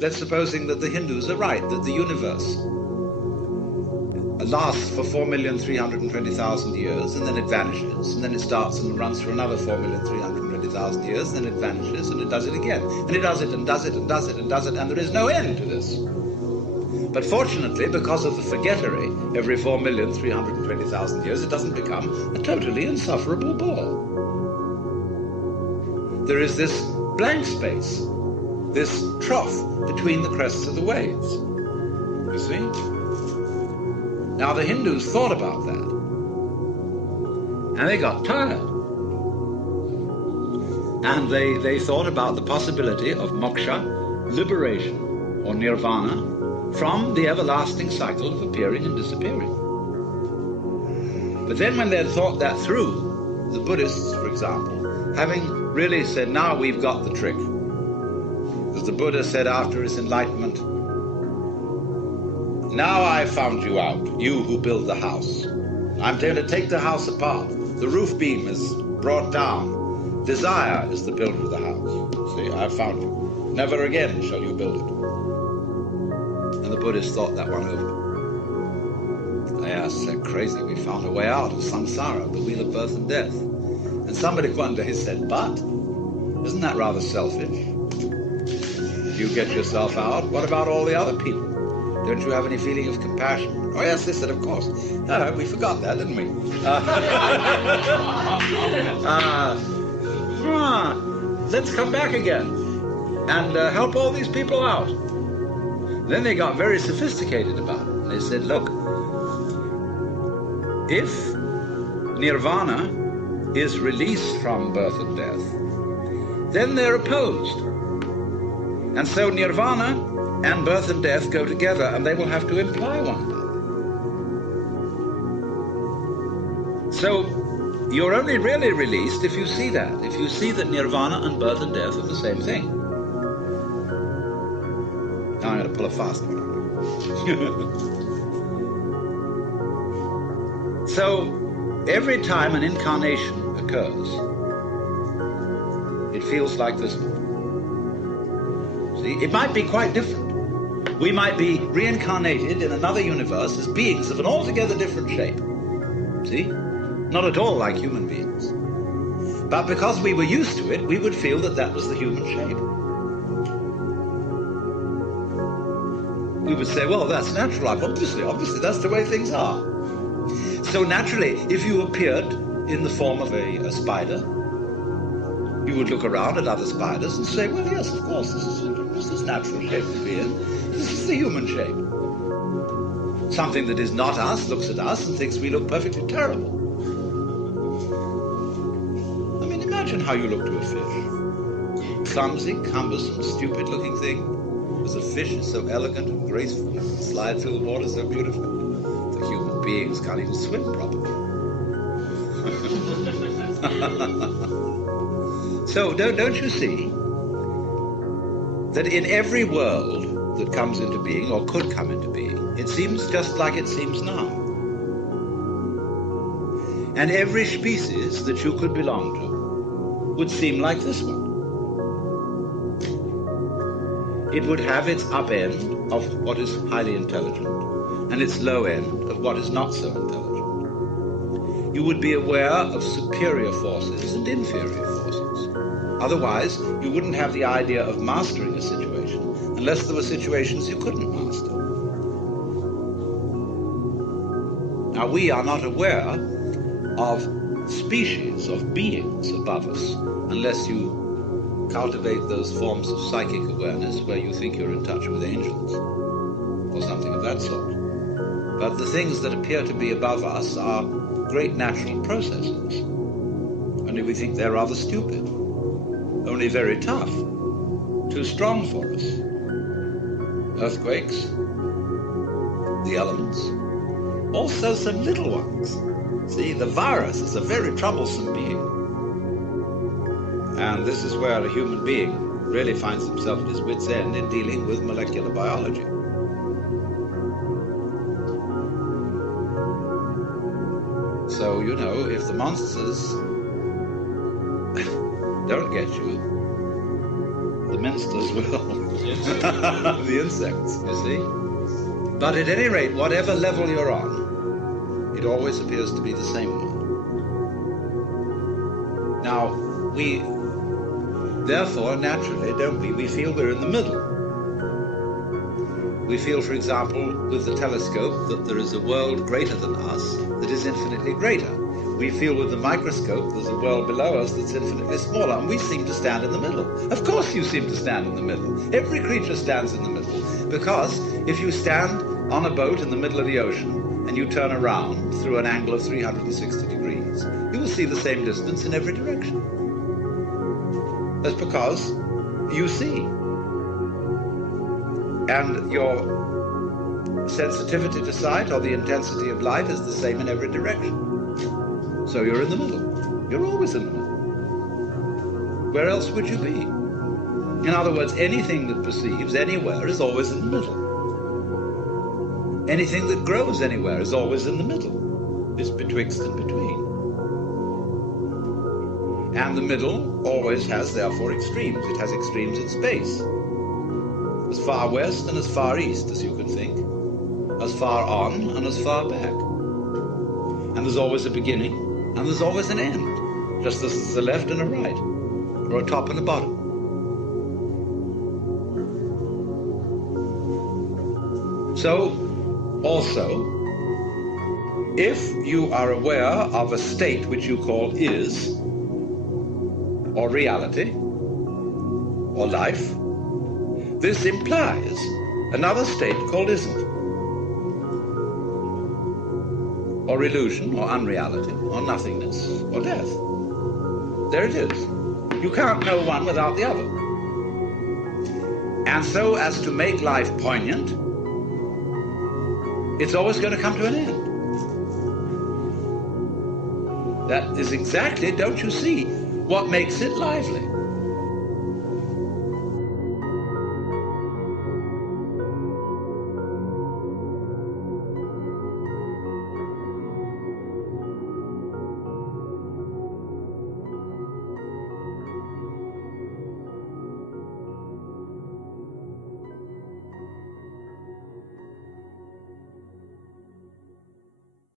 let's supposing that the Hindus are right, that the universe lasts for 4,320,000 years, and then it vanishes, and then it starts and runs for another 4,320,000 years, then it vanishes, and it does it again. And it does it, and does it, and does it, and does it, and there is no end to this. But fortunately, because of the forgettery, every 4,320,000 years, it doesn't become a totally insufferable bore. There is this blank space, this trough between the crests of the waves. You see? Now the Hindus thought about that, and they got tired. And they thought about the possibility of moksha, liberation, or nirvana, from the everlasting cycle of appearing and disappearing. But then when they had thought that through, the Buddhists, for example, having really said, now we've got the trick, as the Buddha said after his enlightenment, now I found you out, you who build the house. I'm going to take the house apart. The roof beam is brought down. Desire is the builder of the house. See, I found you. Never again shall you build it. And the Buddhists thought that one over. They asked, they're crazy, we found a way out of samsara, the wheel of birth and death. And somebody one day said, but, isn't that rather selfish? You get yourself out, what about all the other people? Don't you have any feeling of compassion? Oh yes, they said, of course. We forgot that, didn't we? Let's come back again and help all these people out. Then they got very sophisticated about it. They said, look, if nirvana is released from birth and death, then they're opposed. And so nirvana and birth and death go together, and they will have to imply one another. So you're only really released if you see that, if you see that nirvana and birth and death are the same thing. Now I'm going to pull a fast one. So every time an incarnation occurs, it feels like this one. See, it might be quite different. We might be reincarnated in another universe as beings of an altogether different shape. See? Not at all like human beings. But because we were used to it, we would feel that that was the human shape. We would say, well, that's natural. Obviously, that's the way things are. So naturally, if you appeared in the form of a spider, you would look around at other spiders and say, well, yes, of course, this is natural shape to be in. This is the human shape. Something that is not us looks at us and thinks we look perfectly terrible. I mean, imagine how you look to a fish. Clumsy, cumbersome, stupid-looking thing. As a fish is so elegant and graceful, and slides through the water so beautifully. The human beings can't even swim properly. So don't you see that in every world that comes into being, or could come into being, it seems just like it seems now. And every species that you could belong to would seem like this one. It would have its up end of what is highly intelligent, and its low end of what is not so intelligent. You would be aware of superior forces and inferior forces. Otherwise, you wouldn't have the idea of mastering a situation unless there were situations you couldn't master. Now, we are not aware of species of beings above us unless you cultivate those forms of psychic awareness where you think you're in touch with angels or something of that sort. But the things that appear to be above us are great natural processes. Only we think they're rather stupid, only very tough, too strong for us. Earthquakes, the elements, also some little ones. See, the virus is a very troublesome being. And this is where a human being really finds himself at his wit's end in dealing with molecular biology. So, you know, if the monsters don't get you, The minsters will. The insects, you see. But at any rate, whatever level you're on, it always appears to be the same one. Now, we, therefore, naturally, don't we? We feel we're in the middle. We feel, for example, with the telescope, that there is a world greater than us that is infinitely greater. We feel with the microscope there's a world below us that's infinitely smaller, and we seem to stand in the middle. Of course you seem to stand in the middle. Every creature stands in the middle, because if you stand on a boat in the middle of the ocean and you turn around through an angle of 360 degrees, you will see the same distance in every direction. That's because you see. And your sensitivity to sight or the intensity of light is the same in every direction. So you're in the middle. You're always in the middle. Where else would you be? In other words, anything that perceives anywhere is always in the middle. Anything that grows anywhere is always in the middle. It's betwixt and between. And the middle always has, therefore, extremes. It has extremes in space. As far west and as far east as you can think. As far on and as far back. And there's always a beginning. And there's always an end, just as there's a left and a right, or a top and a bottom. So, also, if you are aware of a state which you call is, or reality, or life, this implies another state called isn't, or illusion, or unreality, or nothingness, or death. There it is. You can't know one without the other. And so as to make life poignant, it's always going to come to an end. That is exactly, don't you see, what makes it lively.